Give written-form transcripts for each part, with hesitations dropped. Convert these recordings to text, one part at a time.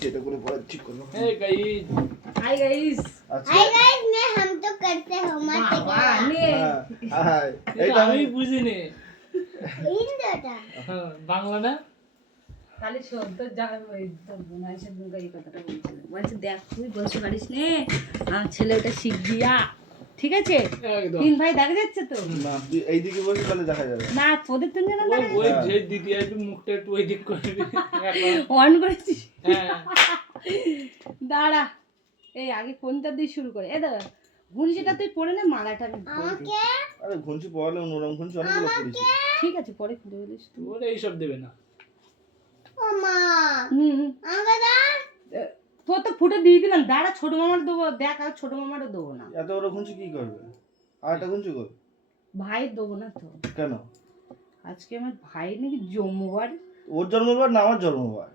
সেটা করে পড়া ঠিক করো। हे गाइस हाय गाइस मैं हम तो करते हैं ने হাই এটা আমি বুঝিনি इंदोटा বাংলা না তাহলে শোন তো যা ওই তো বোনাই সে দুর্গা এই কথাটা বলছিল বলছে দেখ তুই বলতে পারিস নে আমার ছেলে ওটা শিখ দিয়া ঠিক আছে একদম তিন ভাই দেখা যাচ্ছে তো না তুই এইদিকে বসে তাহলে দেখা যাবে। না তোদের তিনজনের দেখা ওই যে দিদি একটু মুখটা একটু ওই দিক করবি অন করেছিস হ্যাঁ দাঁড়া এই আগে কোনটা দিয়ে শুরু করে এ দাদা গুঞ্জিটা তুই পড়ে না মালাটা আমি পরে দিই। আরে ঘুঞ্চি পড়ালে নরম ঘুঞ্চি অনেকগুলো পড়েছি। ঠিক আছে পরে খুলে বলিস তুই ওরে এইসব দেবে না मामा হুম अंगदा তোর তো ফুটে দিয়ে দিলাম দাঁড়া ছোট মামার দেবো দেখ আর ছোট মামারও দেবো না এত বড় ঘুঞ্চি কি করবে? আর একটা ঘুঞ্চি কর। ভাই দেবো না তো কেন? আজকে আমার ভাই নাকি জন্মবার ওর জন্মবার না আমার জন্মবার।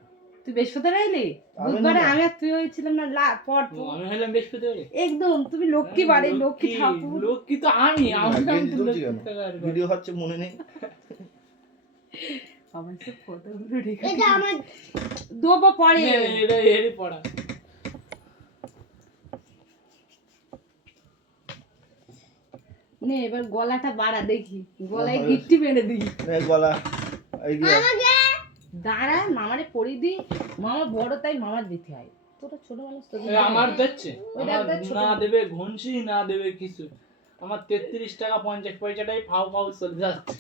তুই বৃহস্পতিবার এলি আমি বুধবারে না। আমি আর তুই হয়েছিলাম না পর আমি হলাম বৃহস্পতিবারে একদম তুমি লক্ষ্মী বাড়ি লক্ষ্মী ঠাকুর লক্ষ্মী তো আমি আমার নাম গেঞ্জি তো তুলছি কেন? লক্ষ্মী ভিডিও হচ্ছে মনে নেই। আমার সব কতগুলো রেখে এটা আমার দেবো পরে এটা এরই পড়া নে এবার গলাটা বাড়া দেখি গলায় গিট্টি বেঁধে দিই এই গলা এই যে দাঁড়া মামারে পরিয়ে দিই মামা বড় তাই মামার দিতে হয় তোরা ছোট মানুষ তো এ আমার দিচ্ছে ওই আমার দেখ, ছোট না দেবে ঘনসি না দেবে কিছু আমার 33 টাকা 50 পয়সাটাই ফাও ফাও চলে যাচ্ছে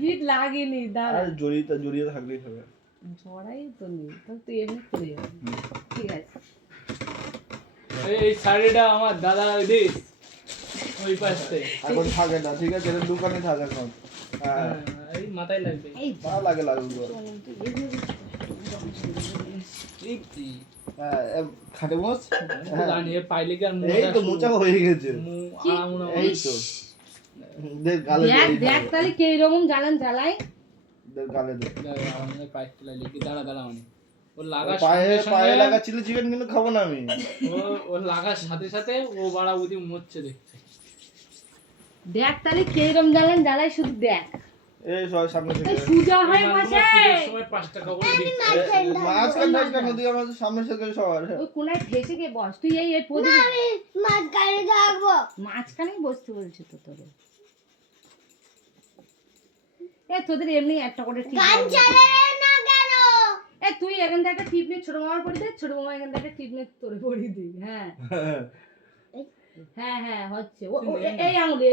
গিট লাগেনি দাঁড়া আর জড়িয়ে থাকলেই হবে। জড়াই তো নেই তো তুই এমনি করে যাবি ঠিক আছে এই শাড়িটা আমার দাদা দিস ওই পাশে এখন থাকে না ঠিক আছে? এটা দোকানে থাকে এখন। হ্যাঁ এই মাথায় লাগবে এই ভালো লাগে লাগুলো। তুই এমনি তৃপ্তি হ্যাঁ খাটে বস। জানি এ পাইলে কি আর এই তো মোচা হয়ে গেছে। এই তো দেখ গালে দেখ দেখ তাহলে কে রকম জ্বালাই দেখ গালে দে। আমাদের পাইতে লাগলে কি দাঁড়া দাঁড়া মানে ও লাগার পায়ে সঙ্গে পায়ে সঙ্গে লাগা চিলি চিকেন কিন্তু খাবো না আমি। ও লাগার সাথে সাথে ও বাড়া উদি মরছে দেখতে দেখ তাহলে কে রকম জ্বালাই শুধু দেখ এই সব সামনে থেকে সুজা হয় আমার বসে পুজোর সময় 5 টাকা করে দিচ্ছে মাছ কাটাস কেন তুই আমাদের সামনে থেকে সবার? ওই কোনায় ঠেসে গিয়ে বস তুই এই প্রদীপ আমি মাছ গাড়ি যাবো মাঝখানেই বসতে বলছি তো তোরে এ তোদের এমনি একটা করে টিপ গান চালালে না কেন এ তুই এখান থেকে একটা টিপ নিয়ে ছোট মামার পড়ি দে ছোট মামা এখান থেকে একটা টিপ নিয়ে তোরে পড়ি দিই হ্যাঁ হ্যাঁ হ্যাঁ হচ্ছে এই আঙুলি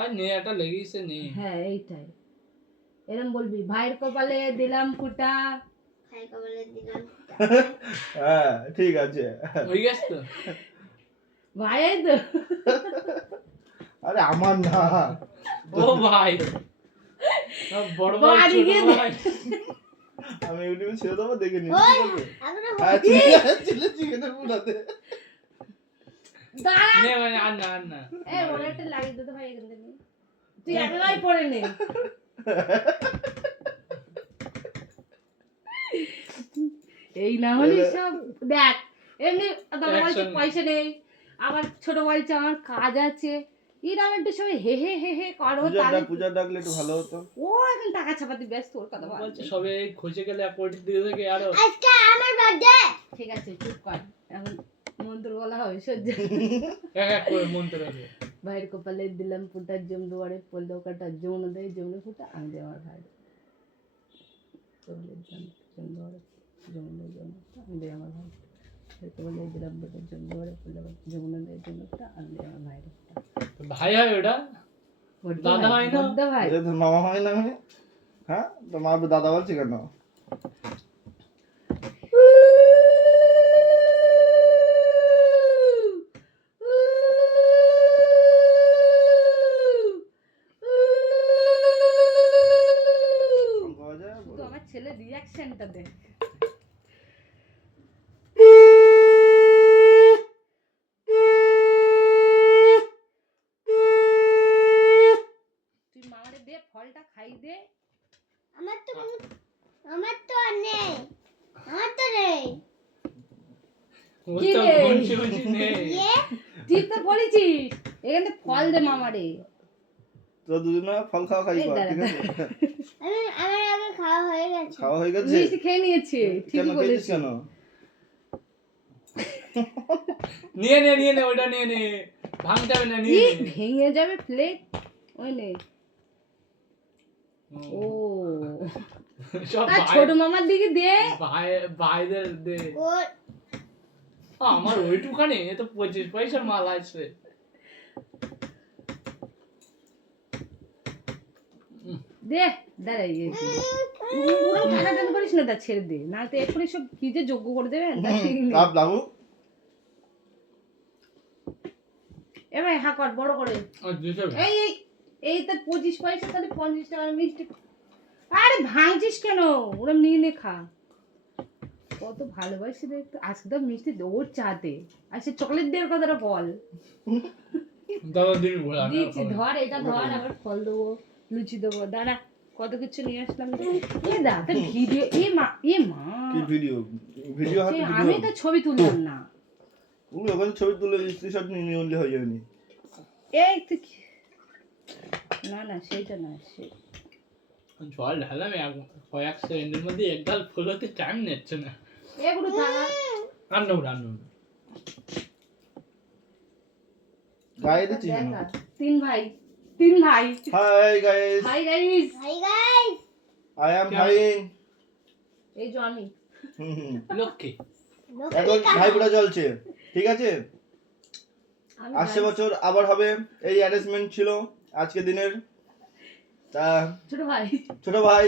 আর নে একটা লেগেছে নে হ্যাঁ এইটাই এরম বলবি ভাইয়ের কপালে দিলাম ফুটা খাই কবলে দিলাম হ্যাঁ ঠিক আছে। হয়ে গেছে তো ভাই এই তো আরে আমার না, ও ভাই সব বড় ভাই বাড়ি ছোট গিয়ে ভাই আমি ইউটিউবে ছেড়ে দেবো দেখে নিবি। আমরা হ্যাঁ চিলি চিকেনের পুরাতে দাঁড়া নে মানে আর না এ ওরা একটা লাগিয়ে দিতে ভাই এখান থেকে তুই একাই পড়ে নে এই না হলে সব দেখ এমনি দাদা বলছে পয়সা নেই আবার ছোট বলছে আমার কাজ আছে এরকম একটু সবাই হে হে হে হে করো তাহলে পূজা ডাকলে একটু ভালো হতো। ও এখন টাকা ছাপাতে ব্যস্ত ওর কথা বল বলছে সবে খসে গেলে অ্যাপোর্ট দিয়ে থেকে আরো আজকে আমার বার্থডে ঠিক আছে চুপ কর এখন মন্ত্র বলা হবে সহ্য এক এক করে মন্ত্র হবে ভাইয়ের কপালে দিলাম ফুটার জম দুয়ারে পড়লেও কাটা যমুনা দেয় যমুনা ফুটা আমি দেয় আমার ভাই কপালে দিলাম জম দুয়ারে যমুনা যমুনা আমি দেয় আমার ভাই কপালে দিলাম ফুটার জম দুয়ারে পড়লেও যমুনা দেয় যমুনা ফুটা আমি দেয় আমার ভাই ভাই হয় ওটা দাদা হয় না? বড়দা ভাই এটা তোর মামা হয় না আমি? হ্যাঁ তো মা দাদা বলছি কেন? তো আমার ছেলে রিয়াকশনটা দেখ তুই মামারে দে ফলটা খাই দে আমার তো আর নেই আমার তো নেই ও কি তো রে? ঘনসি ঘনসি নে ইয়ে তুই তো বলেছিস এখানে ফল দে মামারে তো দুজনে ফল খাওয়া খাই এই কর, দাঁড়া, ঠিক আছে? আমার আগে খাওয়া হয়ে গেছে গেছে। খাওয়া হয়ে গেছে? মিষ্টি খেয়ে নিয়েছে, কেন ঠিকই খেয়েছিস বলেছে। কেন? নিয়ে নে ওইটা নিয়ে নে, ভাঙতে হবে না, নিয়ে ই, নে। ভেঙে যাবে প্লেট। ওই নে। ও সব আর ছোট মামার দিকে দে। ভাইদের দে। ওর আমার ওইটুখানি, এ তো 25 পয়সার মাল আছে। দে, দাঁড়াই ওরকম টানাটানি করিস না, তা ছেড়ে দে, না তো এক্ষুনি সব কি যে যোগ্য করে দেবেন তা ঠিক নেই। লাভ লাভু এ ভাই হা কর বড় করে। আর দিতে হবে। এই এই এই তো 25 পয়সা, তাহলে 50 টাকার মিষ্টি। আরে ভাঙছিস কেন, ওরা নিয়ে নে খা। কত ভালোবাসি দেখতে, আজকে তো মিষ্টি ওর চাতে, আর সে চকলেট দেওয়ার কথাটা বল। দাদা দিবি বলে আমি আর দিচ্ছি, খাবো না। ধর এটা ধর, আবার ফল দেবো, লুচি দেবো, দাঁড়া কত কিছু নিয়ে আসলাম। এ দা তো ভিডিও, এ মা কি ভিডিও? ভিডিও হাতে সে আমি ভিডিও তো ছবি তুললাম না। ওগুলো ওখানে ছবি তুলে স্ক্রিনশট নিয়ে নিলে হয়ে যাবে নি। এই তো না না সেইটা না, সে জল ঢালাম কয়েক সেকেন্ডের মধ্যে এক গাল ফুল হতে টাইম নিচ্ছে না। এগুলো থাকা। রান্না গায়ে দিচ্ছিস কেন? দেখা, তিন ভাই, তিন ভাই। Hi guys, hi guys, hi guys, I am vying. এই যে আমি। লক্ষ্মী এখন ভাইফোঁটা চলছে, ঠিক আছে? আমি আসছে ভাই। বছর আবার হবে, এই অ্যারেঞ্জমেন্ট ছিল আজকে দিনের। তা ছোট ভাই, ছোট ভাই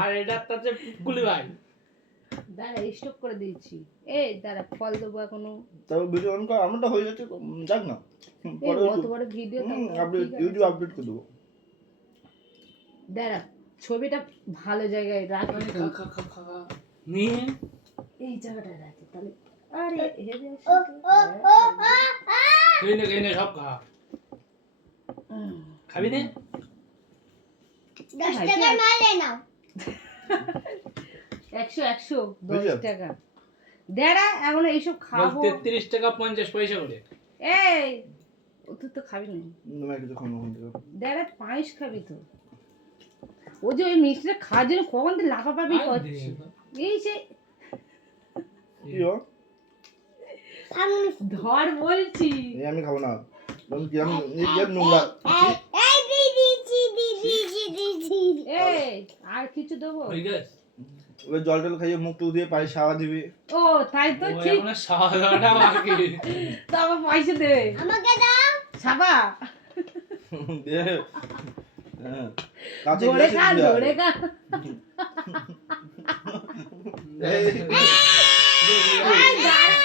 আর এটা তাতে কুলি ভাই। দাঁড়া স্টপ করে দিয়েছি। এই দাঁড়া ফল দেবো এখনো। তারপর ভিডিও অন কর, আমারটা হয়ে যাচ্ছে, যাক না। এই পরে কত বড় ভিডিও, আপডেট, ইউটিউব আপডেট করে দেবো। দাঁড়া ছবিটা ভালো জায়গায় রাখি। খা। নিয়ে এই জায়গাটা রাখি তাহলে। আরে হেভি ও ও ও খেয়ে নে সব খা। খাবি নে? 10 টাকার মাল নাও। 100 বুঝলাম। 10 টাকা। দাঁড়া এখন এইসব বল খাবো। 33 টাকা 50 পয়সা করে। এই ও তুই তো খাবি না। তুমি কিছু খাও না ওখান থেকে। দাঁড়া পায়েস খাবি তো। ও যে ওই মিষ্টিটা খাওয়ার জন্য কখন থেকে লাফাপাফি আর করছে। দে। এই সে কি ও? আমি ধর বলছি। এই আমি খাবো না। আমি নোংরা। এই দিদি এই আর কিছু দেবো? হয়ে গেছে? ওই জল টল খাইয়ে মুখ টুক দিয়ে পায়ে সাওয়া দিবি। ও তাই তো ওই ঠিক। এখনো সাদাটা বাকি। তো আমার পয়সা দে। আমাকে দাও। সাবা দে। হ্যাঁ। কাছে ধরে গেছে খা, ধরে খা। এই এই দাঁড়া।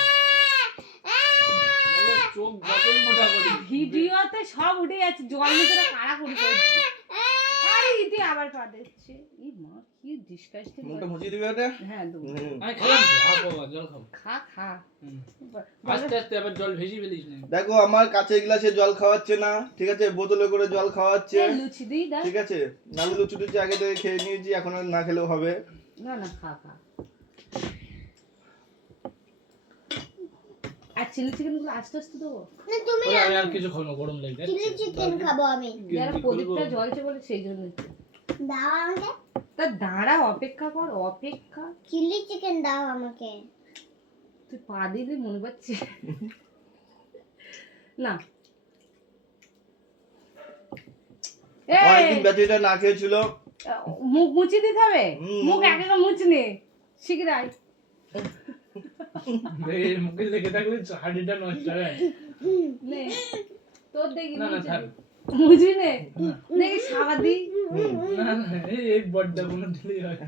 চোখ যতই মোটা করি। ভিডিওতে সব উঠে যাচ্ছে, জল নিতে কারা করে করছে। আরে ইতি আবার পা দিচ্ছে। ই মা কি ডিসকাস্টিং। মুখটা মুছিয়ে দিবি ওটা। হ্যাঁ দেবো। আমি খেলাম তো, জল খাবো। খা। হুম। আস্তে আবার জল ভেজি ফেলিস না। দেখো আমার কাঁচের গ্লাসে জল খাওয়াচ্ছে না, ঠিক আছে? বোতলে করে জল খাওয়াচ্ছে, এই লুচি দিই দা। ঠিক আছে? আমি লুচি টুচি আগে থেকে খেয়ে নিয়েছি, এখন আর না খেলেও হবে। না খা। আর চিলি চিকেন গুলো আস্তে আস্তে দেবো। না তুমি ওরে আমি আর কিছু খাবো না, গরম লাগে। চিলি চিকেন খাবো আমি। যারা কি করবো? প্রদীপটা জ্বলছে বলে সেই জন্য। দাও আমাকে। তা দাঁড়া, অপেক্ষা কর, অপেক্ষা। চিলি চিকেন দাও আমাকে। তুই পা দিলে মনে পাচ্ছি না। অনেকদিন এই ব্যাটারিটা না খেয়েছিল। মুখ মুছি দিতে হবে। হুম। মুখ একা মুছি নে শিখরাই। এর মুখে লেগে থাকলে হাড়িটা নষ্ট হয়ে যায়। নে তোর দেখি না, মুছি থাক। নে। মুছি নে দেখি সাবা দি। না, এই বড্ডা কোনো দিলেই হয়।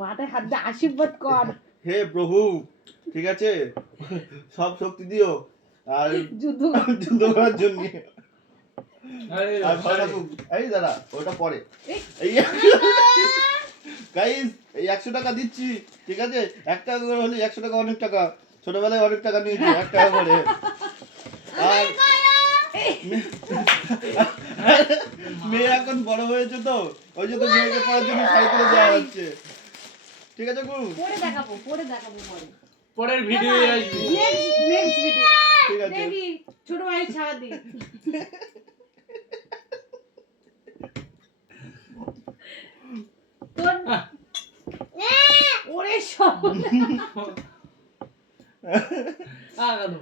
মাথায় হাত দিয়ে আশীর্বাদ কর। হে প্রভু, ঠিক আছে? সব শক্তি দিও আর যুদ্ধ যুদ্ধ করার জন্য। আরে, আর ভালো sorry। থাকুক। এই দাঁড়া, ওটা পরে। এই। এই গাইস, এই 100 টাকা দিচ্ছি, ঠিক আছে? 1 টাকা করে হলে 100 টাকা অনেক টাকা। ছোটবেলায় অনেক টাকা নিয়েছি 1 টাকা করে। আর মেয়ে এখন বড় হয়েছে তো, ওই জন্য মেয়েকে পড়ার জন্য সাইকেলে দেওয়া হচ্ছে, ঠিক আছে গুরু? পরে দেখাবো পরে। পরের ভিডিও আসবে। নেক্সট ভিডিও ঠিক আছে। দেখি ছোট ভাই ছাড়া দি।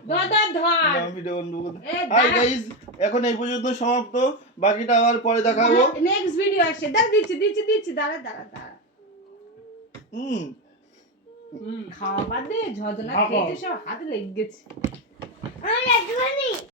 ধর ধর ভিডিও বন্ধ করে এ, হাই দাঁড়া। গাইস, এখন এই পর্যন্ত সমাপ্ত, বাকিটা আবার পরে দেখাবো। নেক্সট ভিডিও আসছে দেখ দিচ্ছি দাঁড়া দাঁড়া হুম হুম খাওয়া বাদ দে ঝজনা খাবো। খেয়েছে সব হাতে লেগে গেছে আমার একটুখানি